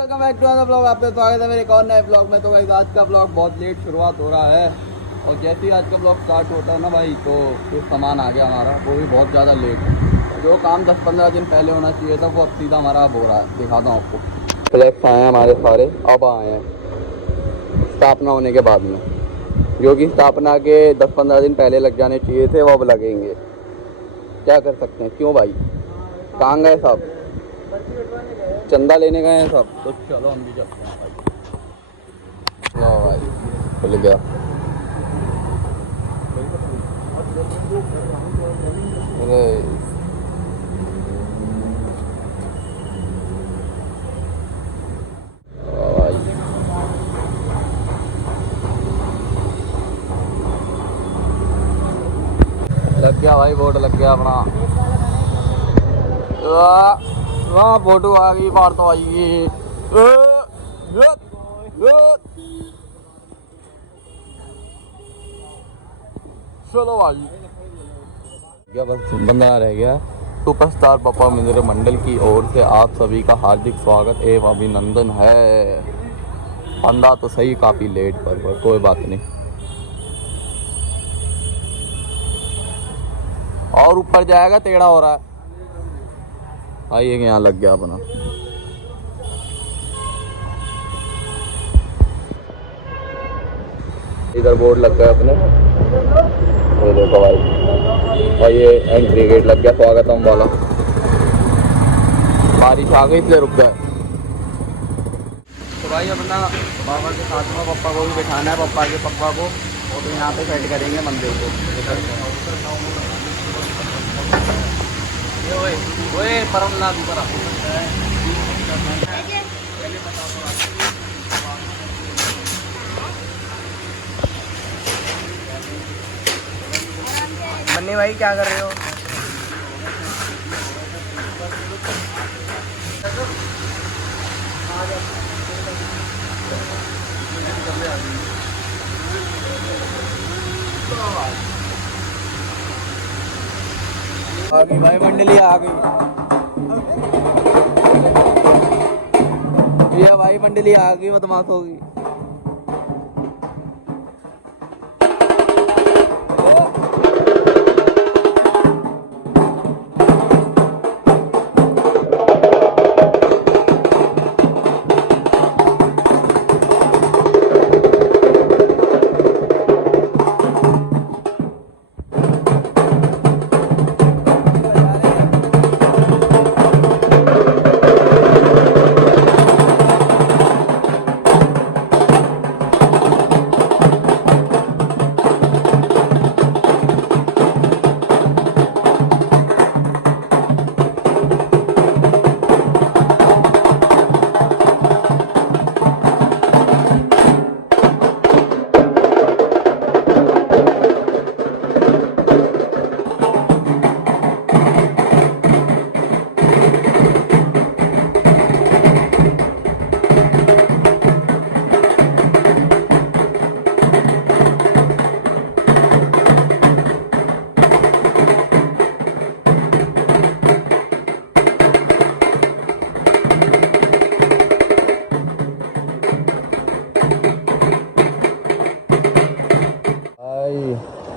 Welcome back to another blog. आपका स्वागत है मेरे एक और नए ब्लॉग में। तो भाई आज का ब्लॉग बहुत लेट शुरुआत हो रहा है और जैसे ही आज का ब्लॉग स्टार्ट होता है ना भाई, तो कुछ सामान आ गया हमारा, वो भी बहुत ज़्यादा लेट है। जो काम 10-15 दिन पहले होना चाहिए था वो अब सीधा हमारा अब हो रहा है। दिखाता हूँ आपको। फ्लैक्स आए हैं हमारे सारे, अब आए हैं स्थापना होने के बाद में, जो कि स्थापना के 10-15 दिन पहले लग जाने चाहिए थे, वो अब लगेंगे। क्या कर सकते हैं, क्यों भाई? कहाँ गए सब? चंदा लेने गए हैं सब। तो चलो हम भी चलते हैं भाई। लो भाई खुल गया। अरे भाई लग गया भाई, बोर्ड लग गया अपना। वहाँ फोटो आ गई, बाहर तो आएगी। चलो भाई, क्या बस बंदा रह गया। सुपरस्टार पप्पा मित्र मंडल की ओर से आप सभी का हार्दिक स्वागत एवं अभिनंदन है। बंदा तो सही काफी लेट पर कोई बात नहीं। और ऊपर जाएगा, टेढ़ा हो रहा है भाई। एक यहाँ लग गया अपना। इधर बोर्ड लग गया अपने, ये देखो भाई। और ये एंट्री गेट लग गया स्वागतम वाला। बारिश आ गई इसलिए रुक गए। तो भाई अपना बाबा के साथ में पप्पा को भी बिठाना है, पप्पा के पप्पा को, और तो यहाँ पे सेट करेंगे मंदिर को। ओए परम लाभ ऊपर बन्नी भाई, क्या कर रहे हो? आ गई भाई मंडली, आ गई। ये भाई मंडली आ गई, बदमाश होगी।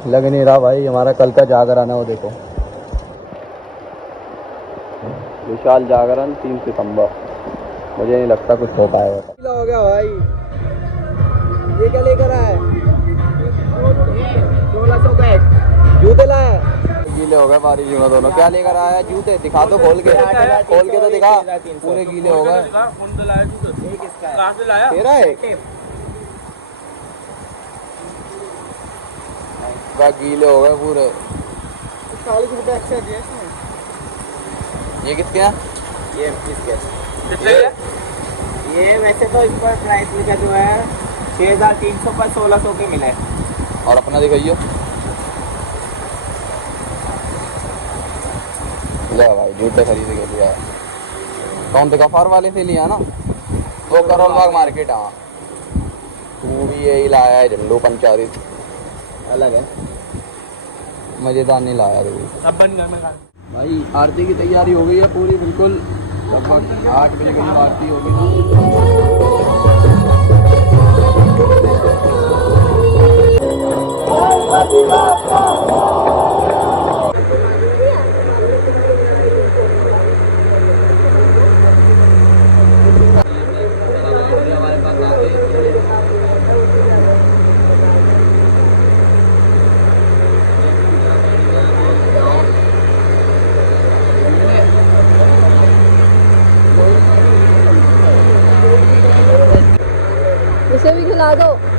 लग नहीं रहा भाई हमारा कल का जागरण है। वो देखो, विशाल जागरण 3 सितंबर। मुझे नहीं लगता कुछ हो पाएगा। हो गया भाई, ये क्या लेकर आया है? 1600 का जूते लाया। गीले हो गए बारिश में दोनों। क्या लेकर आया है? जूते दिखा दो, खोल के तो दिखा। पूरे गीले हो गए। तेरा है? गीले हो गए पूरे। 40 रुपये एक्स्ट्रा दिए इसमें। ये किसके हैं? ये किसके? ये वैसे तो इस पर प्राइस लिखा जो है 6300 पर 1600 के मिले। और अपना दिखाइए। ले भाई जूते खरीद के लिया। कौन से गफार वाले से लिया ना? वो करोल बाग मार्केट। हाँ, तू भी यही लाया है झंडू पंचारी, अलग है, मजेदार नहीं लाया अब बन गया भाई। आरती की तैयारी हो गई है पूरी, बिल्कुल लगभग 8 बजे की आरती होगी। हमारे पास आ गई। इसे भी खिला दो।